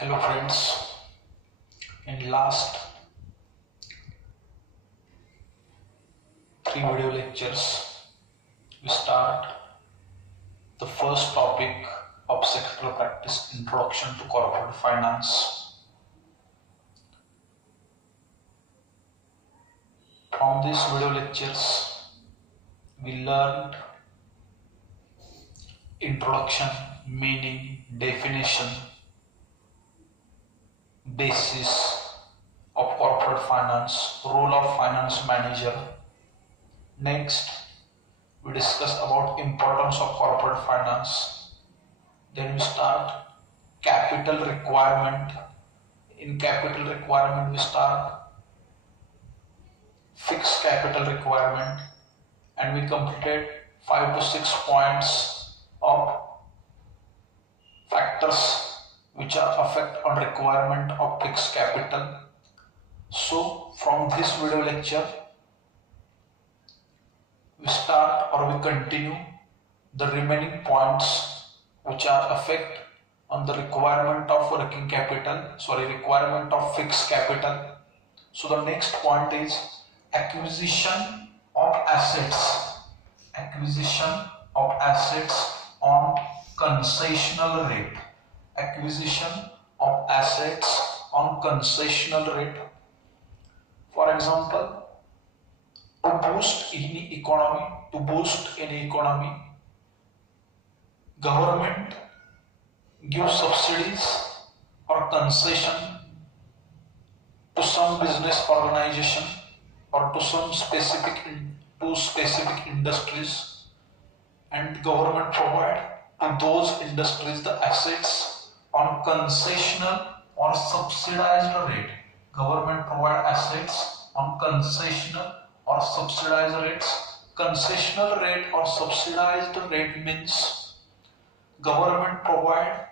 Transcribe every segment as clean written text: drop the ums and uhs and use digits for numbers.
Hello friends, in last 3 video lectures we start the first topic of sectoral practice, introduction to corporate finance. From these video lectures we learned introduction, meaning, definition, basis of corporate finance, role of finance manager. Next, we discuss about importance of corporate finance. Then we start capital requirement. In capital requirement, we start fixed capital requirement, and we completed 5 to 6 points of factors which are affect on requirement of fixed capital. So from this video lecture we start or we continue the remaining points which are affect on the requirement of requirement of fixed capital. So the next point is acquisition of assets. Acquisition of assets on concessional rate. Acquisition of assets on concessional rate. For example, to boost any economy, government gives subsidies or concession to some business organization or to some specific industries, and government provide to those industries the assets on concessional or subsidized rate. Government provide assets on concessional or subsidized rates. Concessional rate or subsidized rate means government provide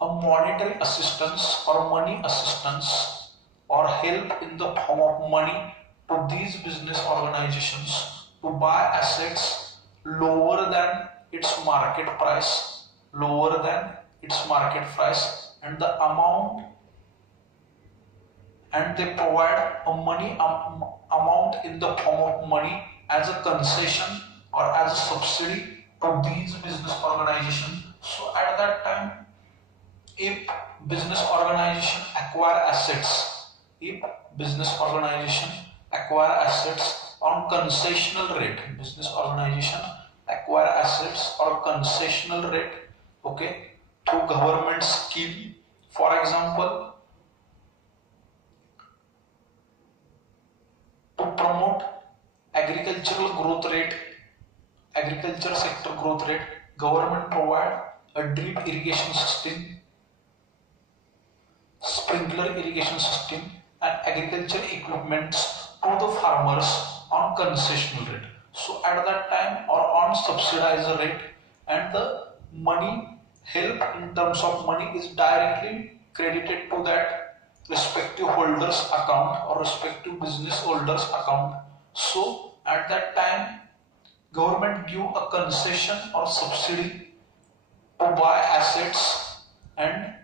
a monetary assistance or money assistance or help in the form of money to these business organizations to buy assets lower than its market price, and the amount, and they provide a money amount in the form of money as a concession or as a subsidy to these business organizations. So at that time, if business organization acquire assets on concessional rate, okay, through government scheme. For example, to promote agriculture sector growth rate, government provide a drip irrigation system, sprinkler irrigation system, and agriculture equipments to the farmers on concessional rate. So at that time, or on subsidized rate, and the money help in terms of money is directly credited to that respective holders account or respective business holders account. So at that time, government give a concession or subsidy to buy assets and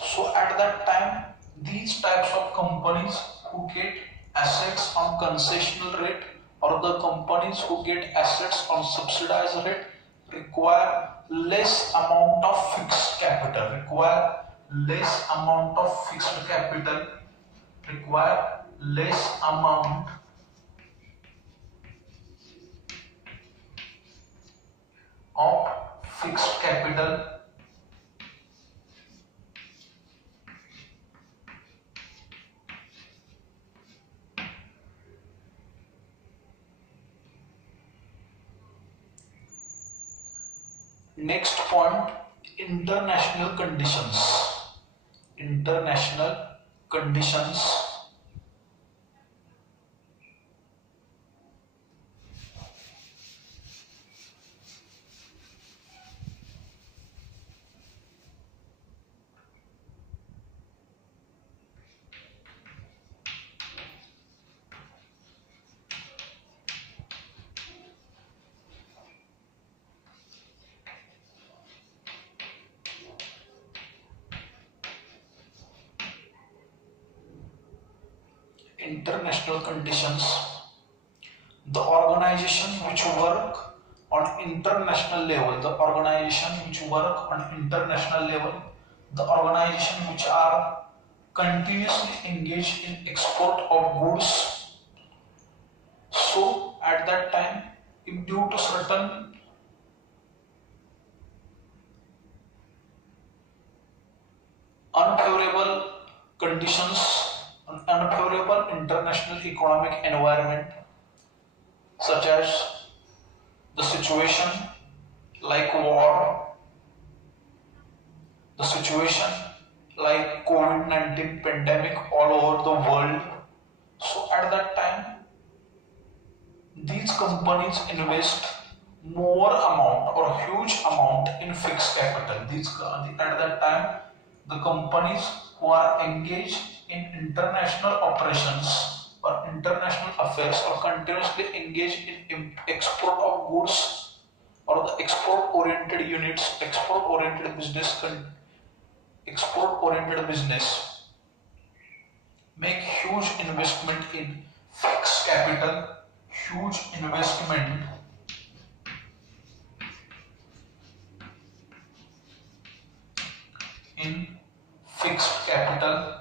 So at that time, these types of companies who get assets on concessional rate or the companies who get assets on subsidized rate require less amount of fixed capital, Next point, international conditions. international conditions. The organization which work on international level, the organization which work on international level, the organization which are continuously engaged in export of goods. So at that time, if due to certain unfavorable conditions, unfavorable international economic environment, such as the situation like war, the situation like COVID-19 pandemic all over the world. So at that time, these companies invest more amount or huge amount in fixed capital. At that time, the companies who are engaged in international operations or international affairs or continuously engaged in export of goods or the export oriented units, export oriented business make huge investment in fixed capital, huge investment in fixed capital,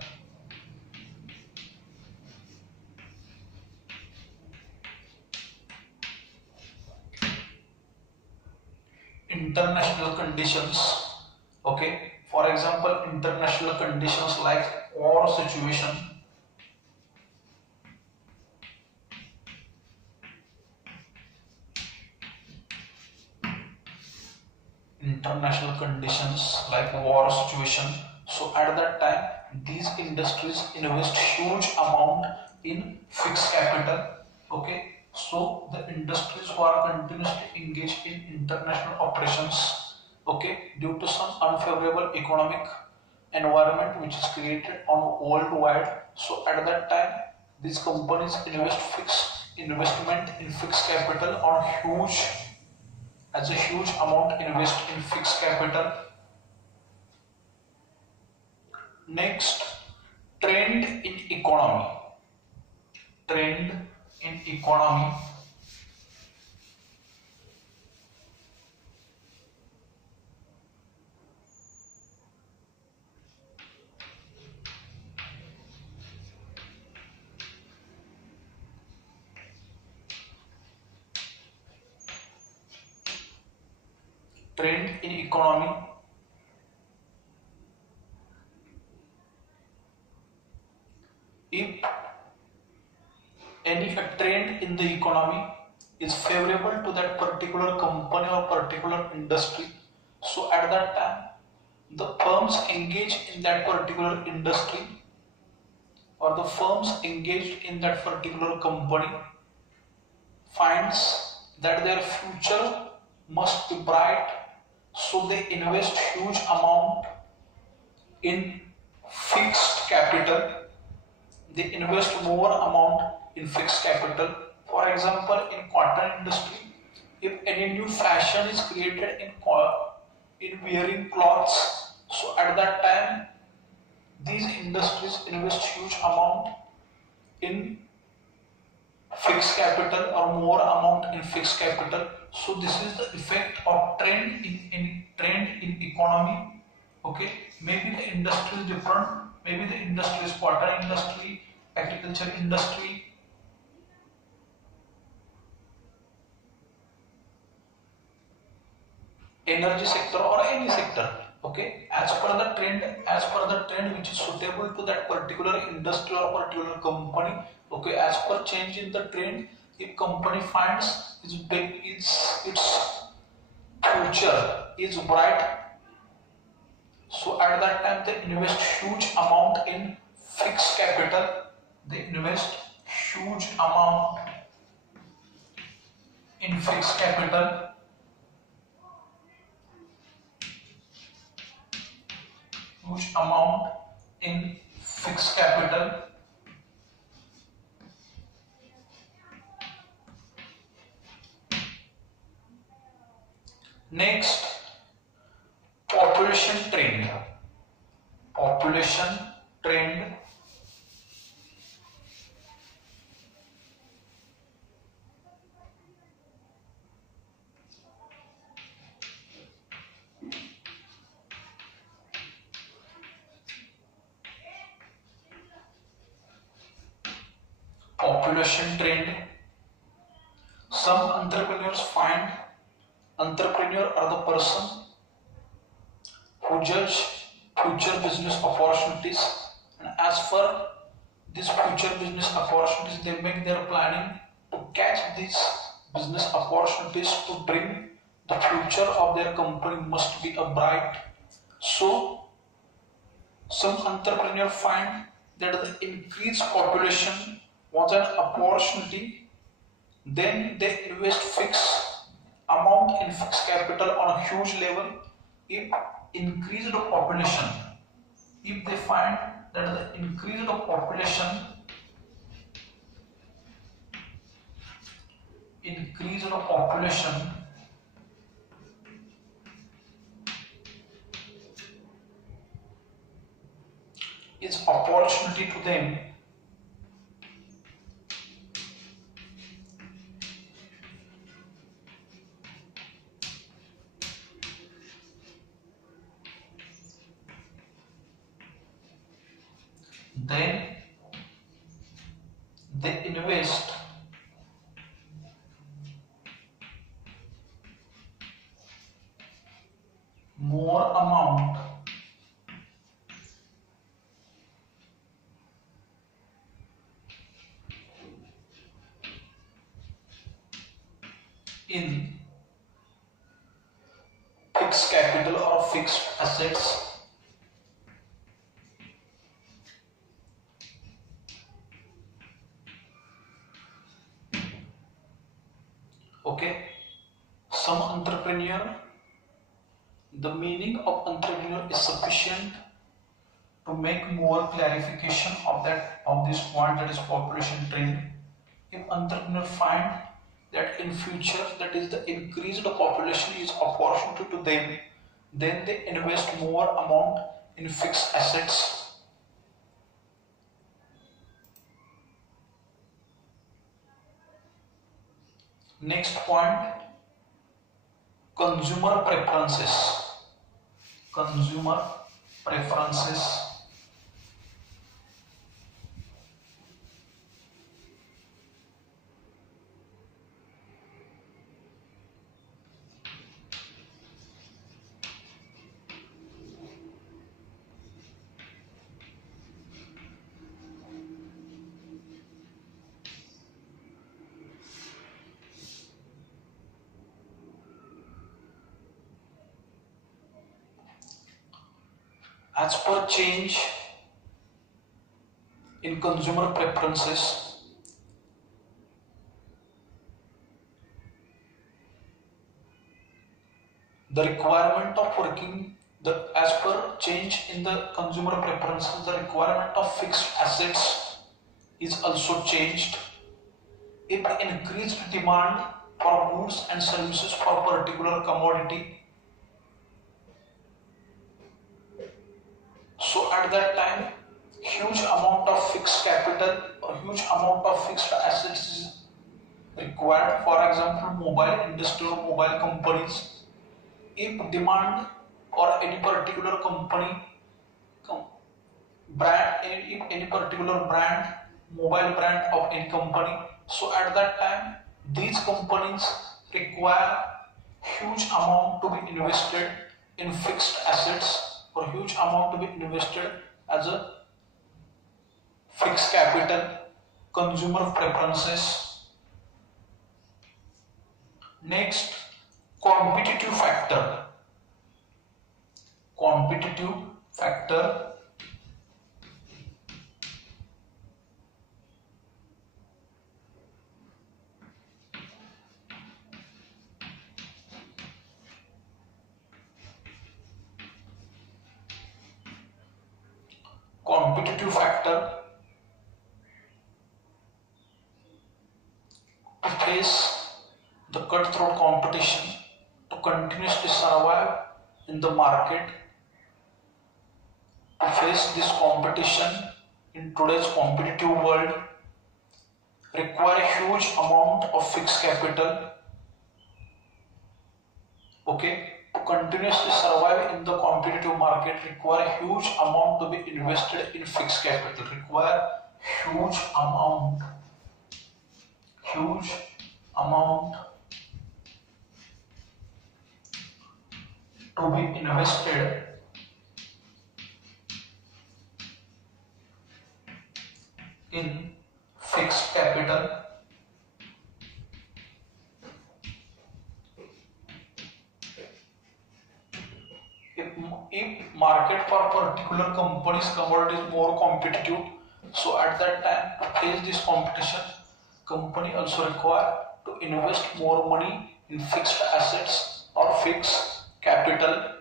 international conditions. Okay, for example, international conditions like war situation, international conditions like war situation. So at that time, these industries invest huge amount in fixed capital. Okay, so the industries who are continuously engaged in international operations, okay, due to some unfavorable economic environment which is created on worldwide. So at that time, these companies investment in fixed capital on huge, as a huge amount invest in fixed capital. Next, trend in economy. Trend in economy. Trend in economy. If any trend in the economy is favorable to that particular company or particular industry, so at that time the firms engaged in that particular industry or the firms engaged in that particular company finds that their future must be bright, so they invest huge amount in fixed capital. They invest more amount in fixed capital. For example, in cotton industry, if any new fashion is created in wearing clothes, so at that time these industries invest huge amount in fixed capital or more amount in fixed capital. So this is the effect of trend in economy. Okay, maybe the industry is different, maybe the industry is cotton industry, agriculture industry, energy sector or any sector. Okay, as per the trend which is suitable to that particular industry or particular company. Okay, as per change in the trend, if company finds its future is bright, so at that time they invest huge amount in fixed capital. They invest huge amount in fixed capital. Huge amount in fixed capital. Next, population trend. Population trend. population trend. Some entrepreneurs find entrepreneur are the person who judge future business opportunities, and as for these future business opportunities, they make their planning to catch these business opportunities to bring the future of their company must be a bright. So some entrepreneurs find that the increased population was an opportunity, then they invest fixed amount in fixed capital on a huge level. If increased population, if they find that the increased population is opportunity to them, then they invest more amount in fixed capital or fixed assets. Okay, some entrepreneur, the meaning of entrepreneur is sufficient to make more clarification of this point, that is population trend. If entrepreneur find that in future, that is the increased population is opportunity to them, then they invest more amount in fixed assets. Next point, consumer preferences. Consumer preferences. As per change in consumer preferences, the requirement of as per change in the consumer preferences, the requirement of fixed assets is also changed. If increased demand for goods and services for particular commodity, so at that time, huge amount of fixed capital or huge amount of fixed assets is required. For example, mobile industry or mobile companies, if demand for any particular company brand, if any particular brand, mobile brand of any company, so at that time, these companies require huge amount to be invested in fixed assets, or huge amount to be invested as a fixed capital. Consumer preferences. Next, competitive factor. Competitive factor. Competitive factor to face the cutthroat competition, to continuously survive in the market, to face this competition in today's competitive world, require a huge amount of fixed capital. Okay, to continuously survive in the competitive market require a huge amount to be invested in fixed capital, require huge amount huge amount to be invested in fixed capital. If market for particular company's commodity is more competitive, so at that time to face this competition, company also require to invest more money in fixed assets or fixed capital